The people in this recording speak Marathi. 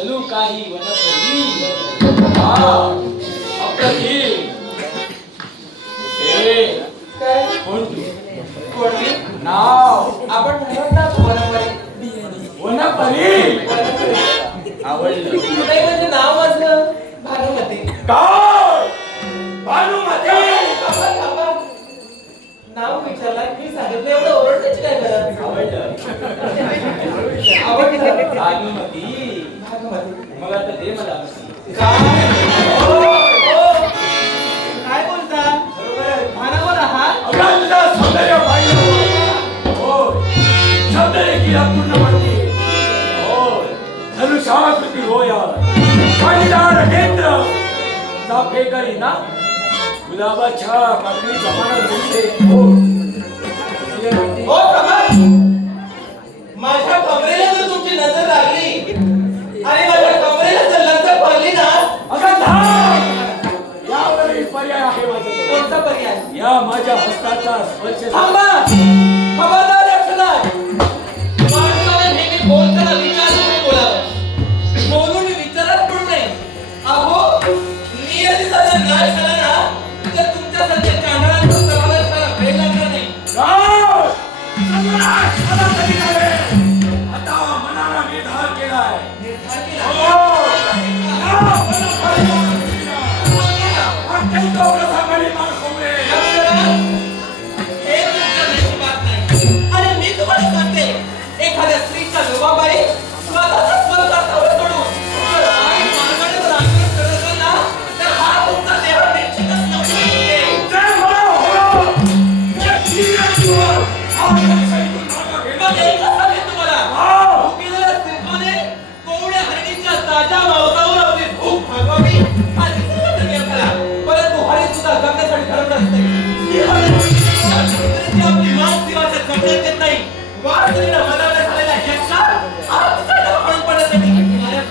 जणू काही वनपरी अप्रतिम काय कोणी नाव आपण म्हणत ना वनपरी आवडलं नाही म्हणजे नाव माझं भानुमती. काय भानुमती थांबा. नाव विचारला मी सांगितलं एवढं ओरडण्याची काय गरज. आवडलं भानुमती मग आता दे मला काय बोलता भानावर आहात. अगंधा सौंदर्य पाहिलं होय सौंदर्य की पूर्ण म्हणते होय धनुष्याकृती होय पाणीदार नेत्र चाफे करी ना गुलाबाच्या पाकळी जमाना दिसते हो प्रभात, माझ्या कमरेला जर तुमची नजर लागली आणि माझ्या कमरेला जर नजर पडली ना यावरील पर्याय आहे माझा कोणता पर्याय. या माझ्या हस्ताचा स्पर्श थांबा